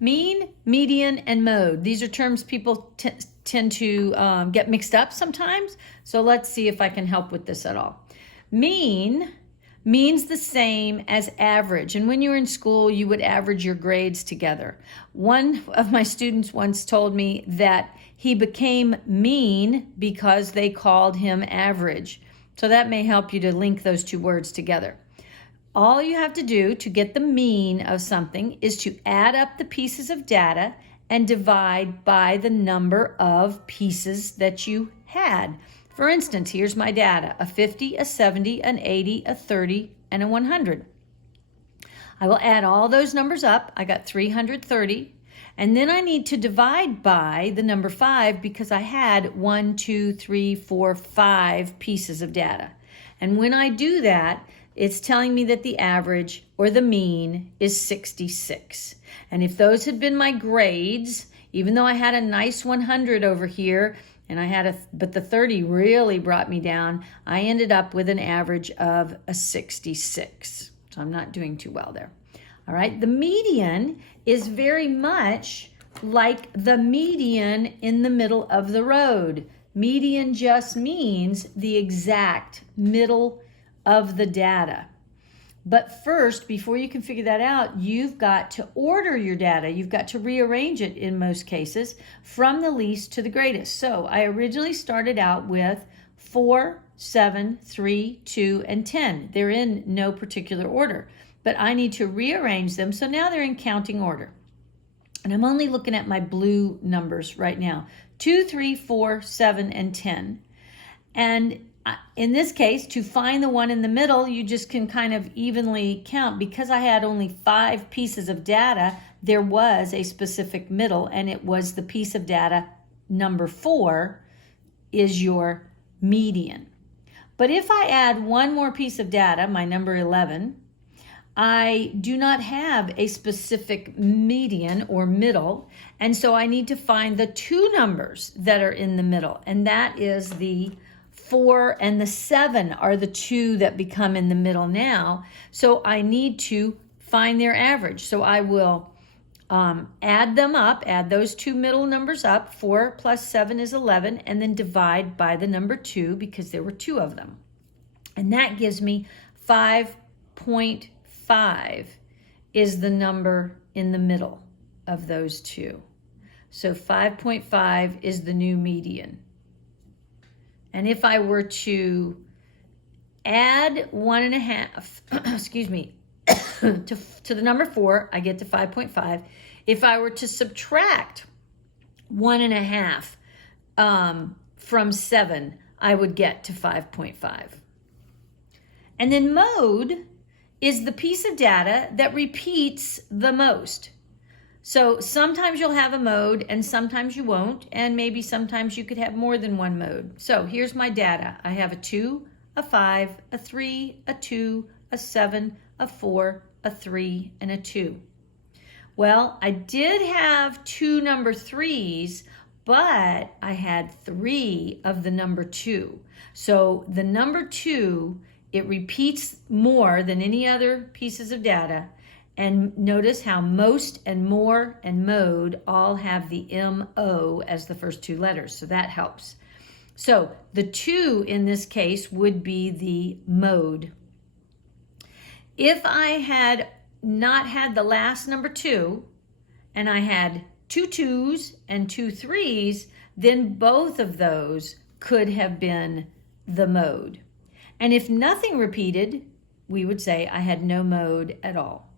Mean, median, and mode. These are terms people tend to get mixed up sometimes. So let's see if I can help with this at all. Mean means the same as average. And when you were in school, you would average your grades together. One of my students once told me that he became mean because they called him average. So that may help you to link those two words together. All you have to do to get the mean of something is to add up the pieces of data and divide by the number of pieces that you had. For instance, here's my data: a 50, a 70, an 80, a 30, and a 100. I will add all those numbers up. I got 330. And then I need to divide by the number 5 because I had 1, 2, 3, 4, 5 pieces of data. And when I do that, it's telling me that the average or the mean is 66. And if those had been my grades, even though I had a nice 100 over here, and but the 30 really brought me down, I ended up with an average of a 66. So I'm not doing too well there. All right, the median is very much like the median in the middle of the road. Median just means the exact middle of the data. But first, before you can figure that out, you've got to order your data. You've got to rearrange it in most cases from the least to the greatest. So I originally started out with 4, 7, 3, 2, and 10. They're in no particular order, but I need to rearrange them. So now they're in counting order. And I'm only looking at my blue numbers right now: 2, 3, 4, 7, and 10. And in this case, to find the one in the middle, you just can kind of evenly count. Because I had only 5 pieces of data, there was a specific middle, and it was the piece of data number 4 is your median. But if I add one more piece of data, my number 11, I do not have a specific median or middle, and so I need to find the 2 numbers that are in the middle, and that is the 4 and the 7 are the 2 that become in the middle now. So I need to find their average. So I will add them up, add those 2 middle numbers up. 4 plus 7 is 11, and then divide by the number 2 because there were 2 of them. And that gives me 5.5 is the number in the middle of those 2. So 5.5 is the new median. And if I were to add 1.5, excuse me, to the number 4, I get to 5.5. If I were to subtract 1.5 from 7, I would get to 5.5. And then mode is the piece of data that repeats the most. So sometimes you'll have a mode and sometimes you won't, and maybe sometimes you could have more than one mode. So here's my data. I have a 2, a 5, a 3, a 2, a 7, a 4, a 3, and a 2. Well, I did have 2 number 3s, but I had 3 of the number 2. So the number 2, it repeats more than any other pieces of data. And notice how most and more and mode all have the M-O as the first 2 letters. So that helps. So the 2 in this case would be the mode. If I had not had the last number 2 and I had 2 2s and 2 3s, then both of those could have been the mode. And if nothing repeated, we would say I had no mode at all.